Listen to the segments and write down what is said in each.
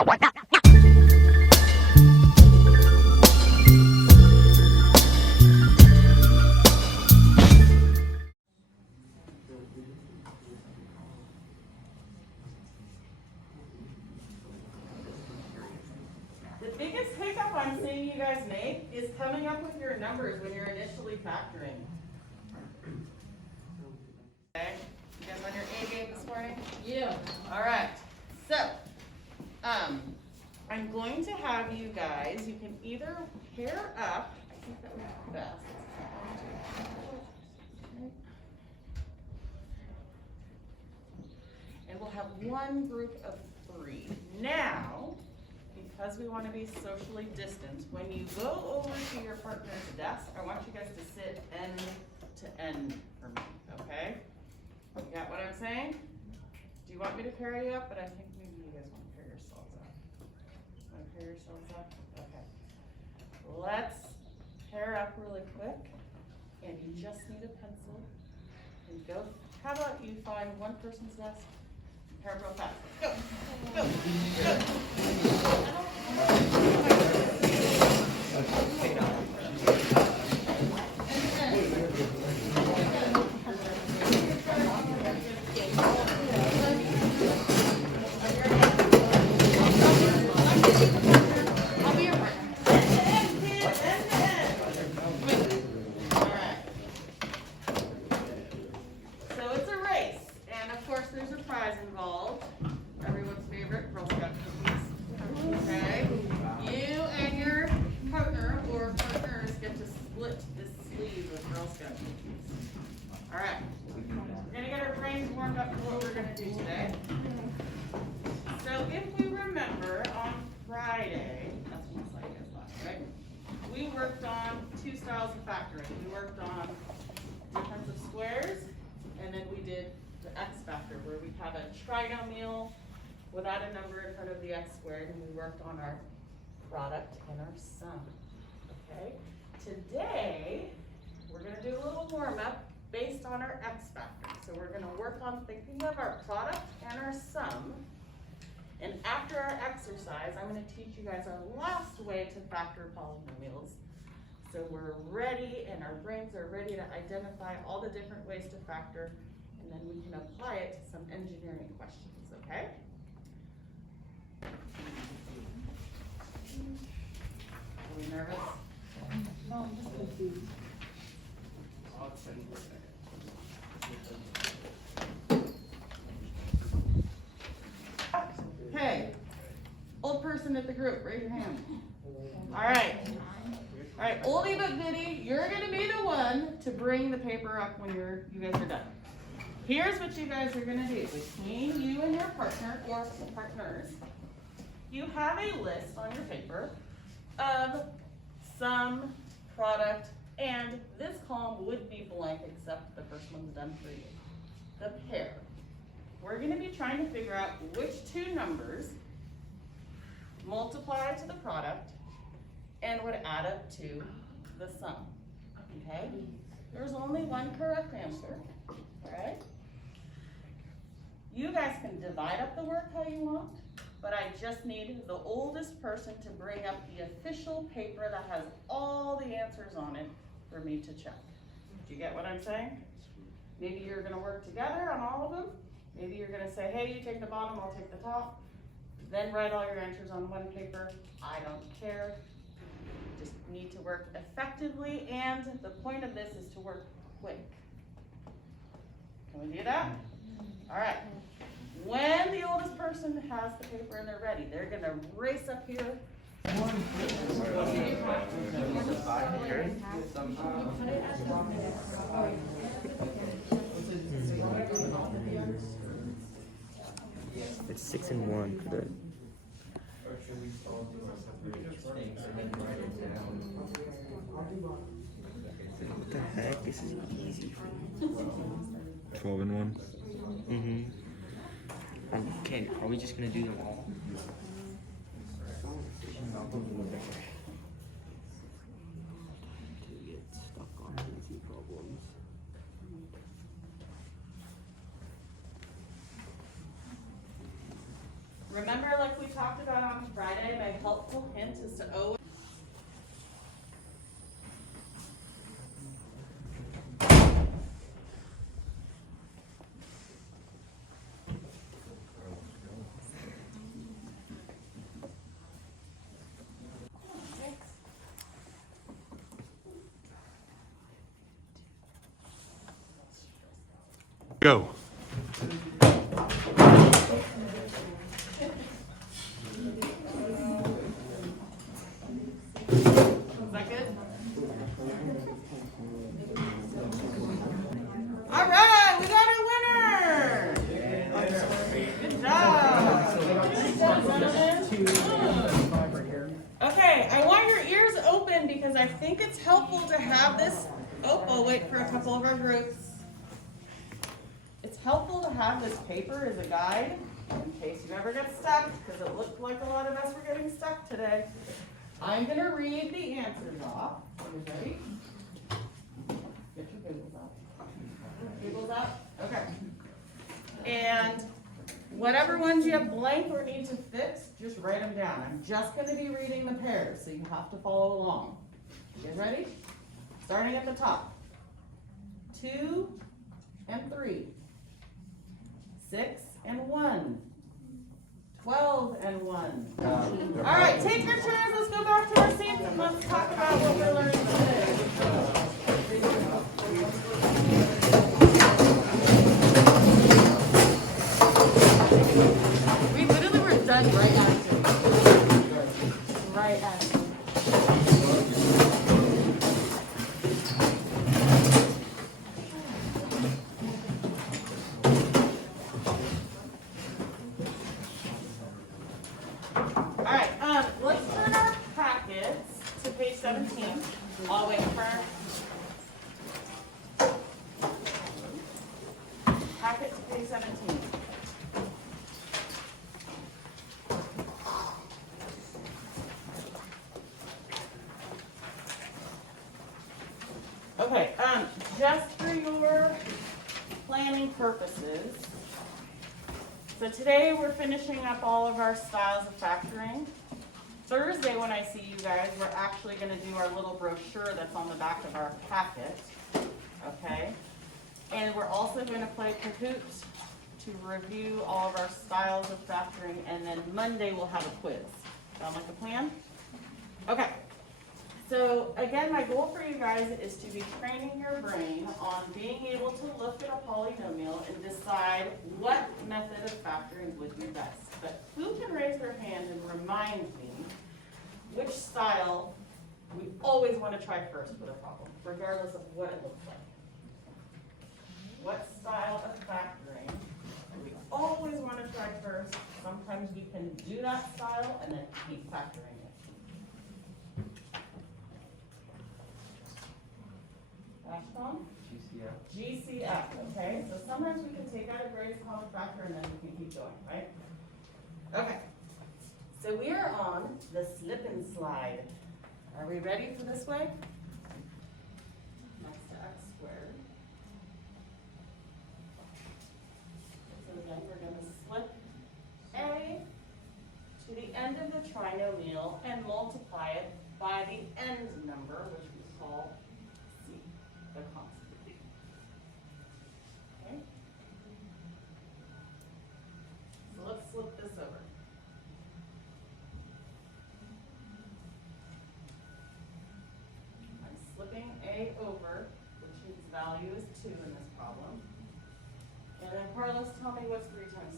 The biggest hiccup I'm seeing you guys make is coming up with your numbers when you're initially factoring. Okay, you guys on your A game this morning? Yeah. All right, so, I'm going to have you guys, you can either pair up, I think that would be best. And we'll have one group of 3. Now, because we want to be socially distant, when you go over to your partner's desk, I want you guys to sit end to end for me, okay? You got what I'm saying? Do you want me to pair you up? But I think maybe you guys want to pair yourselves up. Want to pair yourselves up? Okay. Let's pair up really quick, and you just need a pencil and go. How about you find one person's desk? Pair real fast. Go, go, I'll be your partner. All right. So it's a race, and of course there's a prize involved. Everyone's favorite Girl Scout cookies. Okay. You and your partner or partners get to split this sleeve of Girl Scout cookies. All right. We're gonna get our brains warmed up for what we're gonna do today. So if we remember on Friday, that's one slide you guys left, right? We worked on 2 styles of factoring. We worked on difference of squares, and then we did the X factor, where we have a trinomial without a number in front of the X squared, and we worked on our product and our sum, okay? Today, we're gonna do a little warm-up based on our X factor. So we're gonna work on thinking of our product and our sum. And after our exercise, I'm gonna teach you guys our last way to factor polynomials. So we're ready, and our brains are ready to identify all the different ways to factor, and then we can apply it to some engineering questions, okay? Are we nervous? No, I'm just confused. Hey, old person at the group, raise your hand. All right. All right, oldie but goodie, you're gonna be the one to bring the paper up when you guys are done. Here's what you guys are gonna do. Between you and your partner or partners, you have a list on your paper of sum, product, and this column would be blank except the first one's done for you. The pair. We're gonna be trying to figure out which 2 numbers multiply to the product and would add up to the sum, okay? There's only one correct answer, all right? You guys can divide up the work how you want, but I just need the oldest person to bring up the official paper that has all the answers on it for me to check. Do you get what I'm saying? Maybe you're gonna work together on all of them. Maybe you're gonna say, hey, you take the bottom, I'll take the top. Then write all your answers on one paper. I don't care. Just need to work effectively, and the point of this is to work quick. Can we do that? All right. When the oldest person has the paper and they're ready, they're gonna race up here. It's 6 and 1 for the. What the heck? This is easy. 12 and 1. Okay, are we just gonna do them all? To get stuck on easy problems. Remember, like we talked about on Go. Is that good? All right, we got a winner. Good job. Okay, I want your ears open because I think it's helpful to have this. Oh, we'll wait for a couple of our groups. It's helpful to have this paper as a guide in case you ever get stuck, because it looked like a lot of us were getting stuck today. I'm going to read the answers off. Are you ready? Get your Googles out. Googles out? Okay. And whatever ones you have blank or need to fix, just write them down. I'm just going to be reading the pairs, so you have to follow along. You guys ready? Starting at the top. 2 and 3. 6 and 1. 12 and 1. All right, take your chairs. Let's go back to our seats and let's talk about what we're learning today. We literally were done right after. Right after. Let's turn our packets to page 17. I'll wait for packet to page 17. Okay, just for your planning purposes, so today we're finishing up all of our styles of factoring. Thursday, when I see you guys, we're actually going to do our little brochure that's on the back of our packet, okay? And we're also going to play Kahoot to review all of our styles of factoring, and then Monday we'll have a quiz. Sound like a plan? Okay. So again, my goal for you guys is to be training your brain on being able to look at a polynomial and decide what method of factoring would be best. But who can raise their hand and remind me which style we always want to try first with a problem, regardless of what it looks like? What style of factoring do we always want to try first? Sometimes we can do that style and then keep factoring it. Ashton? GCF. GCF, okay. So sometimes we can take out a greatest common factor and then we can keep going, right? Okay. So we are on the slip and slide. Are we ready for this way? Next to x squared. So again, we're going to slip a to the end of the trinomial and multiply it by the end number, which we call c, the constant. Okay? So let's flip this over. I'm slipping a over, which its value is 2 in this problem. And then Carlos, tell me what's 3 times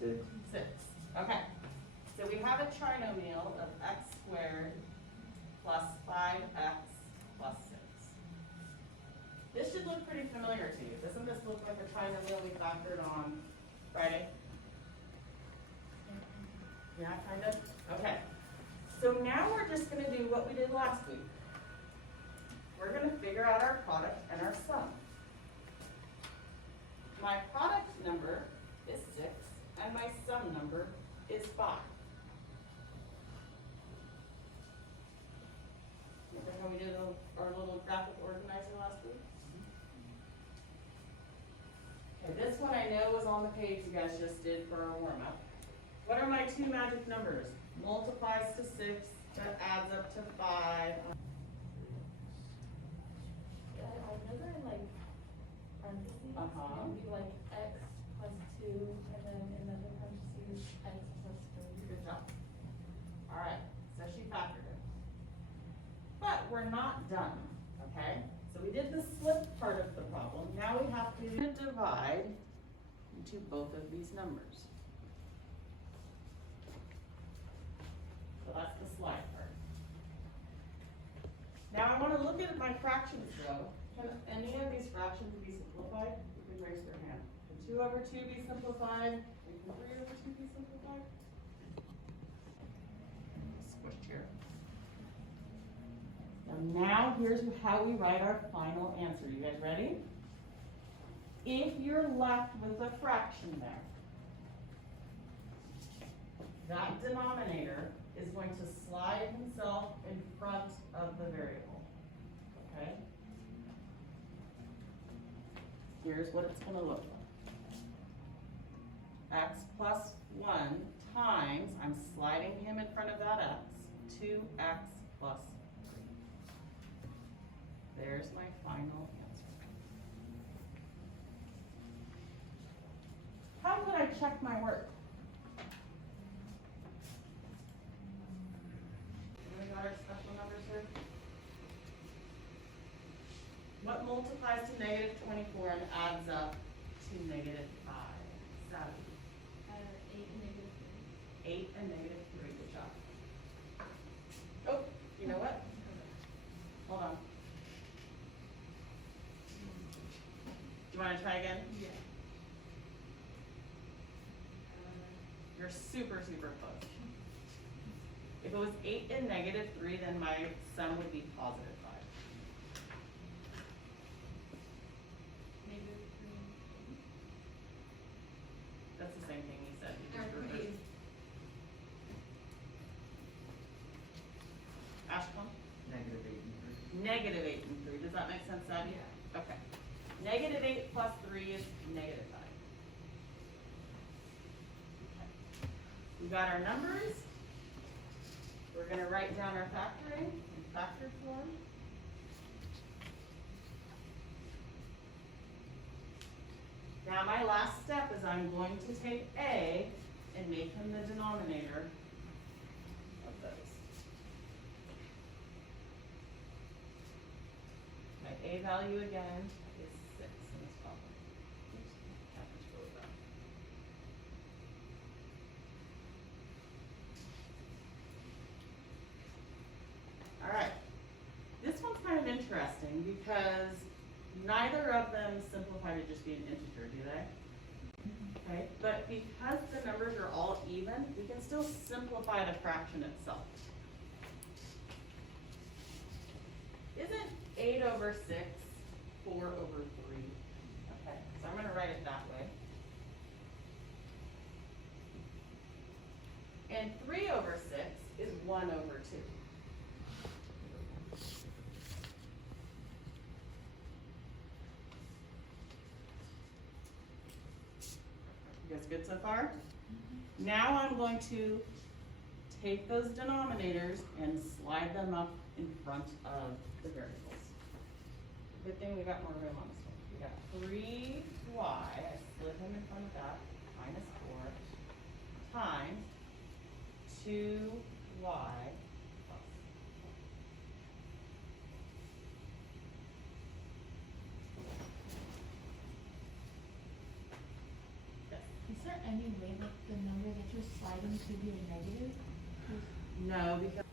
2? 6. 6. Okay. So we have a trinomial of x squared plus 5x plus 6. This should look pretty familiar to you. Doesn't this look like a trinomial we factored on Friday? Yeah, kind of? Okay. So now we're just going to do what we did last week. We're going to figure out our product and our sum. My product number is 6, and my sum number is 5. Remember how we did our little graphic organizer last week? Okay, this one I know was on the page you guys just did for our warm-up. What are my 2 magic numbers? Multiplies to 6, that adds up to 5. Those are in like parentheses. Uh-huh. It would be like x plus 2, and then in the parentheses, x plus 3. Good job. All right, so she factored it. But we're not done, okay? So we did the slip part of the problem. Now we have to going to divide into both of these numbers. So that's the slide part. Now I want to look at my fractions though. Can any of these fractions be simplified? You can raise your hand. Can 2 over 2 be simplified? And can 3 over 2 be simplified? Squished here. Now here's how we write our final answer. You guys ready? If you're left with a fraction there, that denominator is going to slide himself in front of the variable, okay? Here's what it's gonna look like. X plus 1 times, I'm sliding him in front of that x, 2x plus 3. There's my final answer. How could I check my work? We got our special numbers here. What multiplies to negative 24 and adds up to negative 5? Sally? 8 and negative 3. 8 and negative 3, good job. Oh, you know what? Hold on. Do you want to try again? Yeah. You're super, super close. If it was 8 and negative 3, then my sum would be positive 5. Negative 3. That's the same thing you said. You just Or reversed. 3. Ashcom? Negative 8 and Negative 8 and 3. Does that make sense, Abby? Yeah. Okay. Negative 8 plus 3 is negative 5. Okay. We got our numbers. We're going to write down our factoring in factor form. Now my last step is I'm going to take A and make him the denominator of those. My A value again is 6 in this problem. Oops, that was really bad. All right, this one's kind of interesting because neither of them simplify to just be an integer, do they? Okay, but because the numbers are all even, we can still simplify the fraction itself. Isn't 8 over 6 4 over 3? Okay, so I'm going to write it that way. And 3 over 6 is 1 over 2. You guys good so far? Now I'm going to take those denominators and slide them up in front of the variables. Good thing we got more room on this one. We got 3y, I slid him in front of that, minus 4, times 2y plus. Yes. Is there any way that the number that you're sliding to be a negative? No, because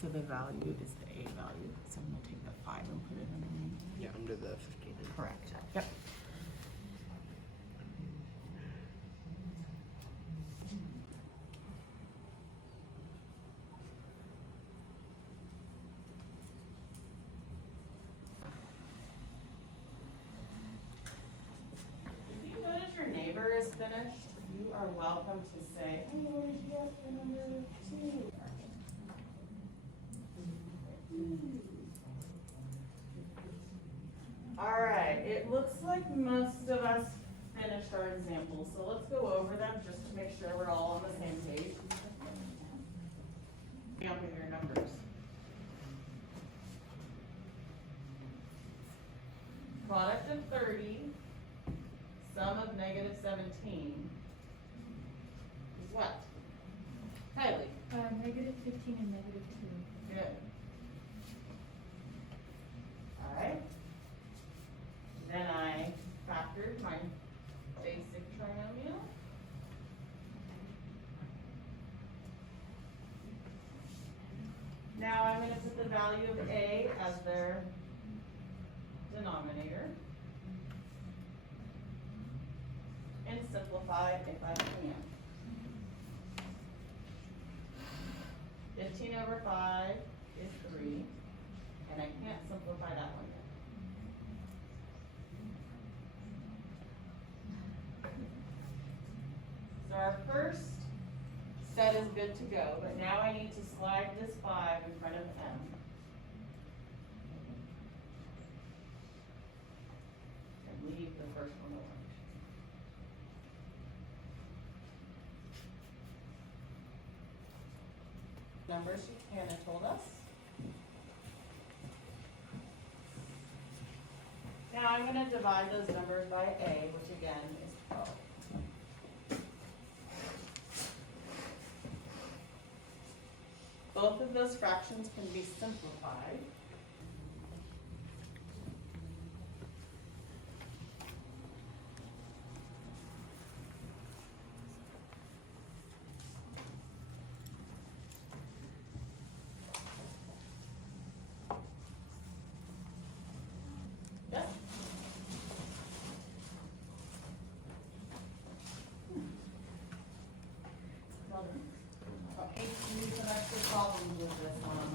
so the value is the A value. So I'm gonna take the 5 and put it underneath. Yeah, under the 15. Correct. Yep. If you notice your neighbor is finished, you are welcome to say, hey, where did you get the number 2? Alright, it looks like most of us finished our examples, so let's go over them just to make sure we're all on the same page. Jump in your numbers. Product of 30, sum of negative 17 is what? Kylie. Negative 15 and negative 2. Good. Alright. Then I factored my basic trinomial. Now I'm going to put the value of A as their denominator. And simplify if I can. 15 over 5 is 3, and I can't simplify that one yet. So our first set is good to go, but now I need to slide this 5 in front of M. And leave the first one alone. Numbers Hannah told us. Now I'm going to divide those numbers by A, which again is 12. Both of those fractions can be simplified. Yes? Okay, you need some extra problems with this one.